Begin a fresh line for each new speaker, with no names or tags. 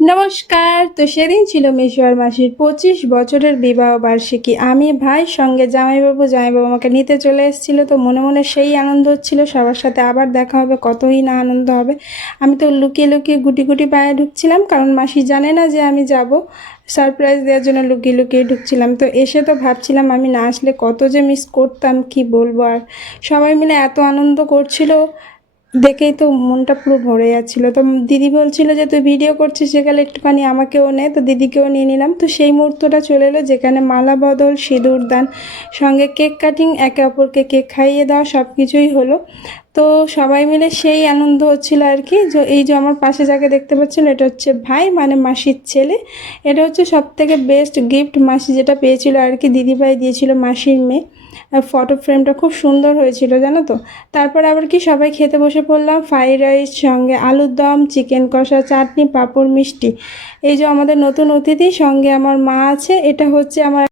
নমস্কার। তো সেদিন ছিল মেশুয়ার মাসির পঁচিশ বছরের বিবাহ বার্ষিকী। আমি ভাই সঙ্গে জামাইবাবু জামাইবাবু আমাকে নিতে চলে এসেছিল। তো মনে মনে সেই আনন্দ হচ্ছিল। সবার সাথে আবার দেখা হবে, কতই না আনন্দ হবে। আমি তো লুকিয়ে লুকিয়ে গুটি গুটি পায়ে ঢুকছিলাম, কারণ মাসি জানে না যে আমি যাব। সারপ্রাইজ দেওয়ার জন্য লুকিয়ে লুকিয়ে ঢুকছিলাম। তো এসে তো ভাবছিলাম আমি না আসলে কত যে মিস করতাম, কি বলব আর। সবাই মিলে এত আনন্দ করছিল। দেখেই তো মনটা পুরো ভরে যাচ্ছিল। তো দিদি বলছিল যে, তুই ভিডিও করছিস সেখানে একটুখানি আমাকেও নে। তো দিদিকেও নিয়ে নিলাম। তো সেই মুহূর্তটা চলে এলো যেখানে মালা বদল, সিঁদুর দান, সঙ্গে কেক কাটিং একে অপরকে কেক খাইয়ে দেওয়া সব কিছুই হলো। তো সবাই মিলে সেই আনন্দ হচ্ছিল আর কি, যে এই যে আমার পাশে যাকে দেখতে পাচ্ছেন, এটা হচ্ছে ভাই মানে মাসির ছেলে। এটা হচ্ছে সব থেকে বেস্ট গিফট মাসি যেটা পেয়েছিল আর কি, দিদিভাই দিয়েছিল মাসির মেয়ে। ফটো ফ্রেমটা খুব সুন্দর হয়েছিল, জানো তো। তারপর আবার কি সবাই খেতে বসে পড়লাম ফ্রাইড রাইস সঙ্গে আলুর দম চিকেন কষা, চাটনি, পাঁপড়, মিষ্টি। এই যে আমাদের নতুন অতিথি, সঙ্গে আমার মা আছে, এটা হচ্ছে আমার